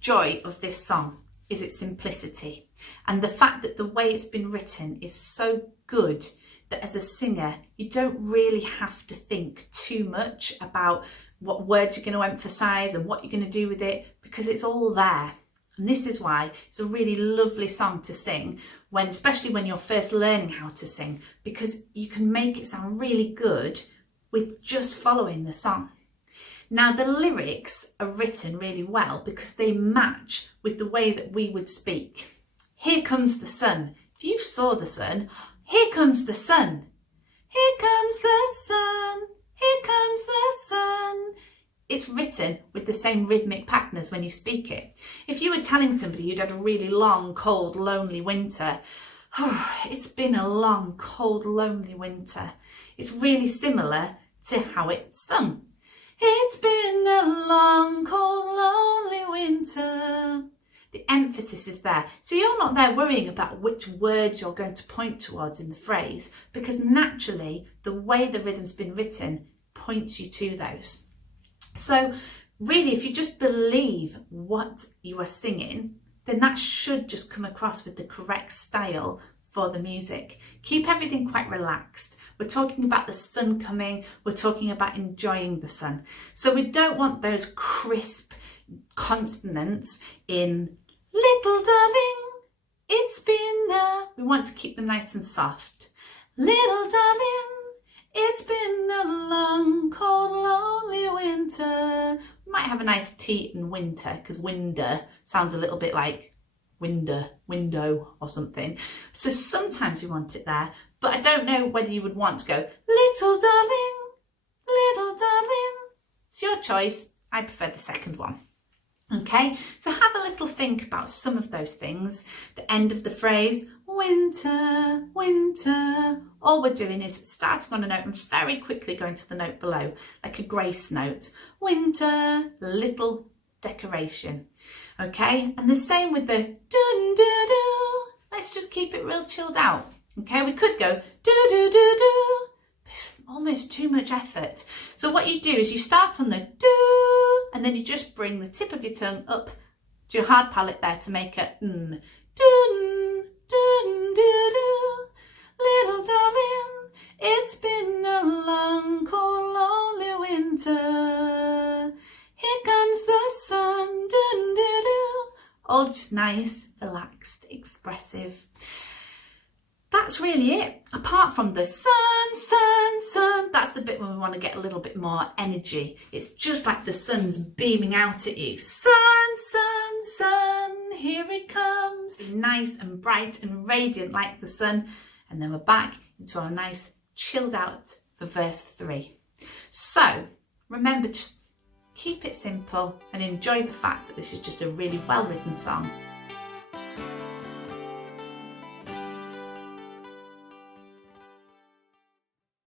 joy of this song is its simplicity and the fact that the way it's been written is so good that as a singer you don't really have to think too much about what words you're going to emphasize and what you're going to do with it, because it's all there. And this is why it's a really lovely song to sing, especially when you're first learning how to sing, because you can make it sound really good with just following the song. Now the lyrics are written really well because they match with the way that we would speak. Here comes the sun. If you saw the sun, here comes the sun. Here comes the sun. Here comes the sun. It's written with the same rhythmic pattern as when you speak it. If you were telling somebody you'd had a really long, cold, lonely winter, it's been a long, cold, lonely winter. It's really similar to how it's sung. It's been a long, cold, lonely winter. The emphasis is there. So you're not there worrying about which words you're going to point towards in the phrase, because naturally the way the rhythm's been written points you to those. So really, if you just believe what you are singing, then that should just come across with the correct style for the music. Keep everything quite relaxed. We're talking about the sun coming, we're talking about enjoying the sun. So we don't want those crisp consonants in little darling, it's been we want to keep them nice and soft. Little darling, it's been a long, cold, lonely winter. We might have a nice T in winter because winder sounds a little bit like window or something. So sometimes you want it there, but I don't know whether you would want to go little darling, little darling. It's your choice. I prefer the second one. Okay, so have a little think about some of those things. The end of the phrase, winter, winter. All we're doing is starting on a note and very quickly going to the note below, like a grace note. Winter, little decoration. Okay, and the same with the doo-doo-doo. Let's just keep it real chilled out. Okay, we could go doo-doo-doo-doo. It's almost too much effort. So what you do is you start on the doo, and then you just bring the tip of your tongue up to your hard palate there to make a n. Doo, doo, doo, doo. Little darling, it's been a long, cold, lonely winter. Here comes the sun, doo, doo, doo. All just nice, relaxed, expressive. That's really it. Apart from the sun, sun, sun, that's the bit when we want to get a little bit more energy. It's just like the sun's beaming out at you. Sun, sun, sun, here it comes. Nice and bright and radiant like the sun. And then we're back into our nice chilled out for verse 3. So remember, just keep it simple and enjoy the fact that this is just a really well written song.